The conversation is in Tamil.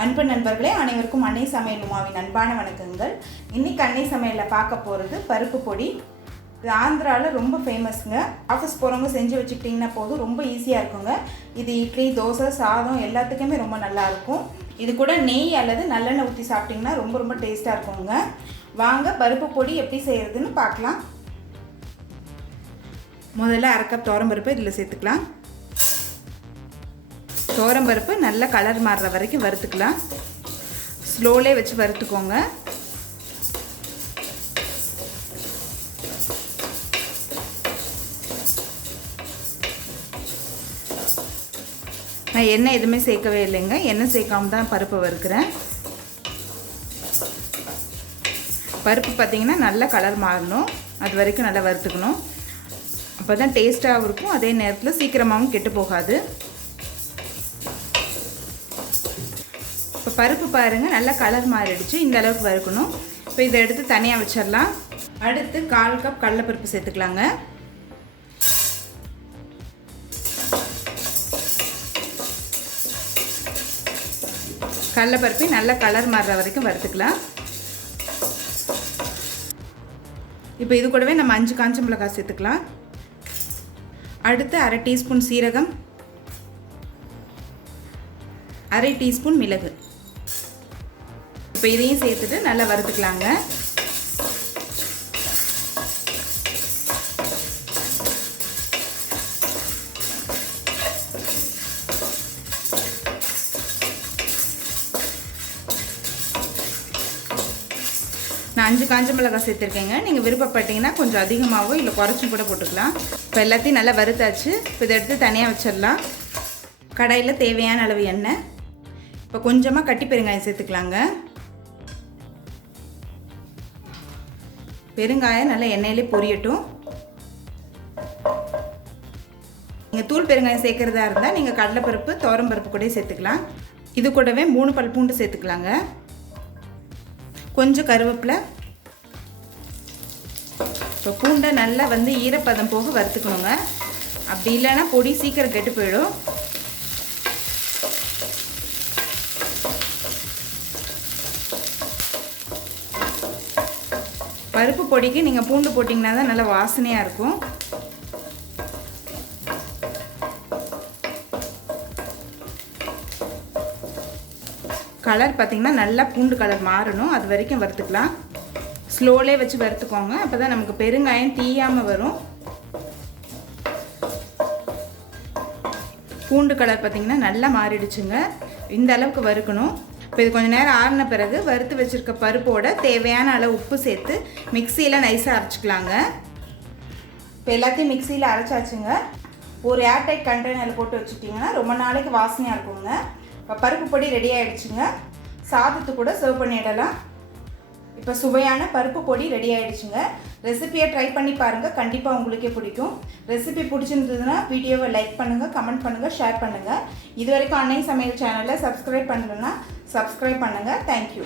அன்பு நண்பர்களே, அனைவருக்கும் அன்னை சமையல் உமாவின் அன்பான வணக்கங்கள். இன்றைக்கி அன்னை சமையலில் பார்க்க போகிறது பருப்பு பொடி. இது ஆந்திராவில் ரொம்ப ஃபேமஸ்ங்க. ஆஃபீஸ் போகிறவங்க செஞ்சு வச்சுக்கிட்டிங்கன்னா போதும், ரொம்ப ஈஸியாக இருக்குங்க. இது இட்லி, தோசை, சாதம் எல்லாத்துக்குமே ரொம்ப நல்லாயிருக்கும். இது கூட நெய் அல்லது நல்லெண்ணெய் ஊற்றி சாப்பிட்டிங்கன்னா ரொம்ப ரொம்ப டேஸ்ட்டாக இருக்குங்க. வாங்க பருப்பு பொடி எப்படி செய்கிறதுன்னு பார்க்கலாம். முதல்ல அரை கப் துவரம்பருப்பு இதில் சேர்த்துக்கலாம். துவரம்பருப்பு நல்ல கலர் மாறுற வரைக்கும் வறுத்துக்கலாம். ஸ்லோலே வச்சு வறுத்துக்கோங்க. நான் எண்ணெய் எதுவுமே சேர்க்கவே இல்லைங்க. எண்ணெய் சேர்க்காம தான் பருப்பை வறுக்கிறேன். பருப்பு பார்த்திங்கன்னா நல்ல கலர் மாறணும், அது வரைக்கும் நல்லா வறுத்துக்கணும். அப்போ தான் டேஸ்ட்டாகவும் இருக்கும், அதே நேரத்தில் சீக்கிரமாகவும் கெட்டு போகாது. இப்போ பருப்பு பாருங்கள் நல்லா கலர் மாறிடுச்சு. இந்த அளவுக்கு வறுக்கணும். இப்போ இதை எடுத்து தனியாக வச்சிடலாம். அடுத்து 1/4 கப் கடலைப்பருப்பு சேர்த்துக்கலாங்க. கடலைப்பருப்பு நல்லா கலர் மாறுற வரைக்கும் வறுத்துக்கலாம். இப்போ இது கூடவே நம்ம 5 காஞ்ச மிளகாய் சேர்த்துக்கலாம். அடுத்து 1/2 டீஸ்பூன் சீரகம், 1/2 டீஸ்பூன் மிளகு. இப்போ இதையும் சேர்த்துட்டு நல்லா வறுத்துக்கலாங்க. நான் 5 காஞ்ச மிளகாய் சேர்த்துருக்கேங்க. நீங்கள் விருப்பப்பட்டீங்கன்னா கொஞ்சம் அதிகமாகவோ இல்லை குறைச்சும் கூட போட்டுக்கலாம். இப்போ எல்லாத்தையும் நல்லா வறுத்தாச்சு. இப்போ இதை எடுத்து தனியாக வச்சிடலாம். கடாயில் தேவையான அளவு எண்ணெய், இப்போ கொஞ்சமாக கட்டி பெருங்காயம் சேர்த்துக்கலாங்க. பெருங்காயம் நல்லா எண்ணெயிலே பொரியட்டும். நீங்கள் தூள் பெருங்காயம் சேர்க்குறதா இருந்தால் நீங்கள் கடலைப்பருப்பு, துவரம்பருப்பு கூட சேர்த்துக்கலாம். இது கூடவே 3 பல் பூண்டு சேர்த்துக்கலாங்க. கொஞ்சம் கருவேப்பிலை. இப்போ பூண்டை நல்லா ஈரப்பதம் போக வறுத்துக்கணுங்க. அப்படி இல்லைன்னா பொடி சீக்கிரம் கெட்டு போயிடும். பருப்பு பொடிக்கு நீங்கள் பூண்டு போட்டிங்கன்னா தான் நல்லா வாசனையாக இருக்கும். கலர் பார்த்திங்கன்னா நல்லா பூண்டு கலர் மாறணும், அது வரைக்கும் வறுத்துக்கலாம். ஸ்லோலே வச்சு வறுத்துக்கோங்க, அப்போ தான் நமக்கு பெருங்காயம் தீயாமல் வரும். பூண்டு கலர் பார்த்திங்கன்னா நல்லா மாறிடுச்சுங்க. இந்த அளவுக்கு வறுக்கணும். இப்போ இது கொஞ்சம் நேரம் ஆறின பிறகு வறுத்து வச்சுருக்க பருப்போட தேவையான அளவு உப்பு சேர்த்து மிக்சியில் நைஸாக அரைச்சிக்கலாங்க. இப்போ எல்லாத்தையும் மிக்சியில் அரைச்சாச்சுங்க. ஒரு ஏர்டைட் கண்டெய்னரில் போட்டு வச்சுட்டிங்கன்னா ரொம்ப நாளைக்கு வாசனையாக இருக்குங்க. இப்போ பருப்பு பொடி ரெடி ஆகிடுச்சுங்க. சாதத்து கூட சர்வ் பண்ணிடலாம். இப்போ சுவையான பருப்பு பொடி ரெடி ஆகிடுச்சுங்க. ரெசிபியை ட்ரை பண்ணி பாருங்கள், கண்டிப்பாக உங்களுக்கே பிடிக்கும். ரெசிபி பிடிச்சிருந்ததுன்னா வீடியோவை லைக் பண்ணுங்கள், கமெண்ட் பண்ணுங்கள், ஷேர் பண்ணுங்கள். இது வரைக்கும் அன்னை சமையல் சேனலை சப்ஸ்கிரைப் பண்ணலன்னா சப்ஸ்கிரைப் பண்ணுங்கள். தேங்க்யூ.